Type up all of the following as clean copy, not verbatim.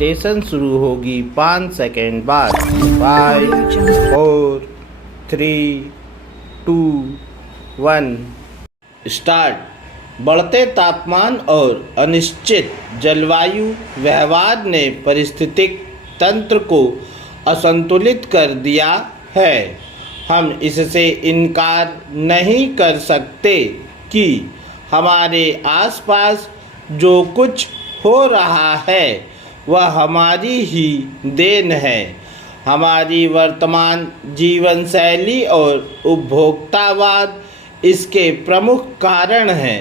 Meditation शुरू होगी 5 second बाद। 5 4 3 2 1 स्टार्ट। बढ़ते तापमान और अनिश्चित जलवायु व्यवहार ने पारिस्थितिक तंत्र को असंतुलित कर दिया है। हम इससे इनकार नहीं कर सकते कि हमारे आसपास जो कुछ हो रहा है वह हमारी ही देन है। हमारी वर्तमान जीवन शैली और उपभोक्तावाद इसके प्रमुख कारण हैं।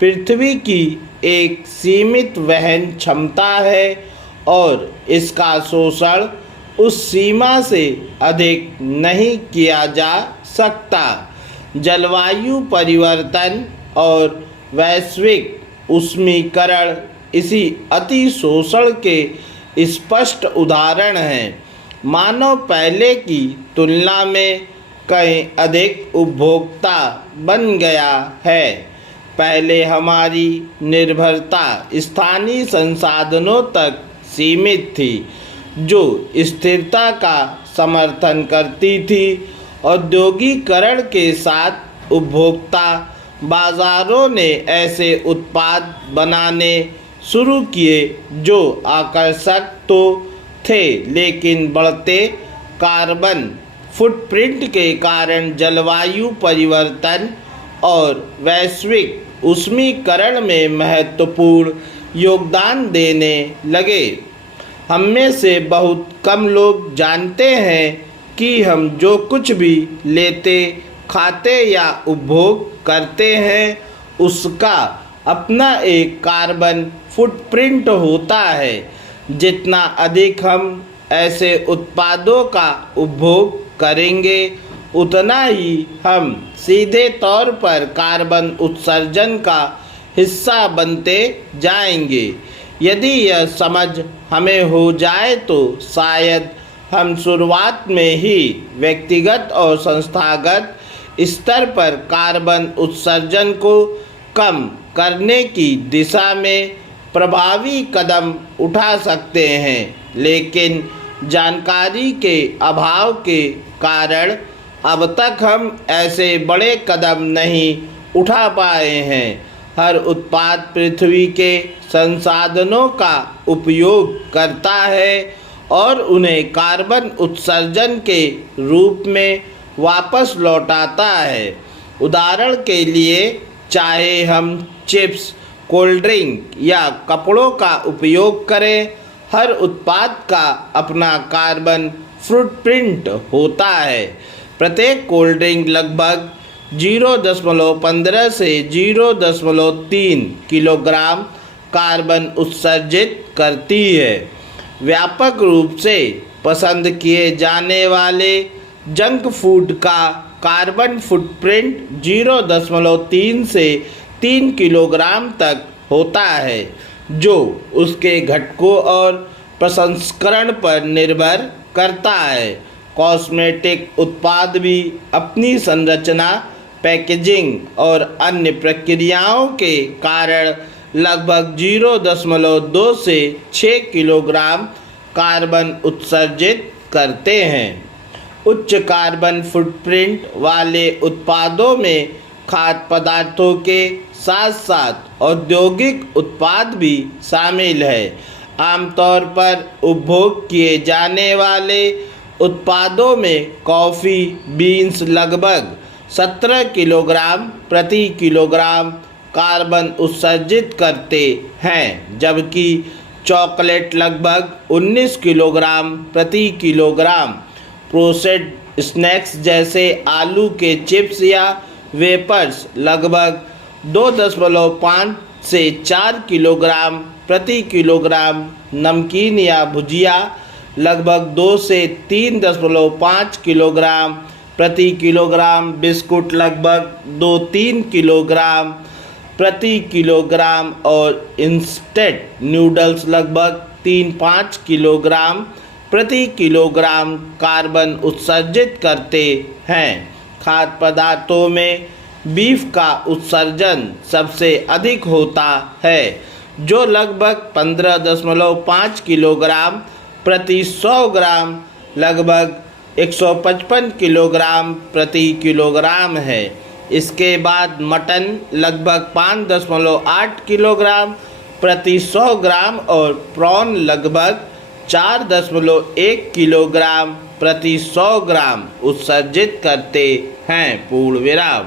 पृथ्वी की एक सीमित वहन क्षमता है और इसका शोषण उस सीमा से अधिक नहीं किया जा सकता। जलवायु परिवर्तन और वैश्विक ऊष्मीकरण इसी अति शोषण के स्पष्ट उदाहरण हैं। मानव पहले की तुलना में कहीं अधिक उपभोक्ता बन गया है। पहले हमारी निर्भरता स्थानीय संसाधनों तक सीमित थी, जो स्थिरता का समर्थन करती थी। औद्योगिकरण के साथ उपभोक्ता बाजारों ने ऐसे उत्पाद बनाने शुरू किए जो आकर्षक तो थे, लेकिन बढ़ते कार्बन फुटप्रिंट के कारण जलवायु परिवर्तन और वैश्विक ऊष्मीकरण में महत्वपूर्ण योगदान देने लगे। हम में से बहुत कम लोग जानते हैं कि हम जो कुछ भी लेते, खाते या उपभोग करते हैं उसका अपना एक कार्बन फुटप्रिंट होता है। जितना अधिक हम ऐसे उत्पादों का उपभोग करेंगे, उतना ही हम सीधे तौर पर कार्बन उत्सर्जन का हिस्सा बनते जाएंगे। यदि यह समझ हमें हो जाए तो शायद हम शुरुआत में ही व्यक्तिगत और संस्थागत स्तर पर कार्बन उत्सर्जन को कम करने की दिशा में प्रभावी कदम उठा सकते हैं। लेकिन जानकारी के अभाव के कारण अब तक हम ऐसे बड़े कदम नहीं उठा पाए हैं। हर उत्पाद पृथ्वी के संसाधनों का उपयोग करता है और उन्हें कार्बन उत्सर्जन के रूप में वापस लौटाता है। उदाहरण के लिए, चाहे हम चिप्स, कोल्ड ड्रिंक या कपड़ों का उपयोग करें, हर उत्पाद का अपना कार्बन फुटप्रिंट होता है। प्रत्येक कोल्ड ड्रिंक लगभग 0.15 से 0.3 किलोग्राम कार्बन उत्सर्जित करती है। व्यापक रूप से पसंद किए जाने वाले जंक फूड का कार्बन फुटप्रिंट 0.3 से 3 किलोग्राम तक होता है, जो उसके घटकों और प्रसंस्करण पर निर्भर करता है। कॉस्मेटिक उत्पाद भी अपनी संरचना, पैकेजिंग और अन्य प्रक्रियाओं के कारण लगभग 0.2 से 6 किलोग्राम कार्बन उत्सर्जित करते हैं। उच्च कार्बन फुटप्रिंट वाले उत्पादों में खाद्य पदार्थों के साथ साथ औद्योगिक उत्पाद भी शामिल है। आमतौर पर उपभोग किए जाने वाले उत्पादों में कॉफ़ी बीन्स लगभग 17 किलोग्राम प्रति किलोग्राम कार्बन उत्सर्जित करते हैं, जबकि चॉकलेट लगभग 19 किलोग्राम प्रति किलोग्राम। प्रोसेस्ड स्नैक्स जैसे आलू के चिप्स या वेपर्स लगभग 2.5 से 4 किलोग्राम प्रति किलोग्राम। नमकीन या भुजिया लगभग 2 से 3.5 किलोग्राम प्रति किलोग्राम। बिस्कुट लगभग 2-3 किलोग्राम प्रति किलोग्राम और इंस्टेंट नूडल्स लगभग 3-5 किलोग्राम प्रति किलोग्राम कार्बन उत्सर्जित करते हैं। खाद्य पदार्थों में बीफ का उत्सर्जन सबसे अधिक होता है, जो लगभग 15.5 किलोग्राम प्रति 100 ग्राम लगभग 155 किलोग्राम प्रति किलोग्राम है। इसके बाद मटन लगभग 5.8 किलोग्राम प्रति 100 ग्राम और प्रॉन लगभग 4.1 किलोग्राम प्रति 100 ग्राम उत्सर्जित करते हैं। पूर्ण विराम।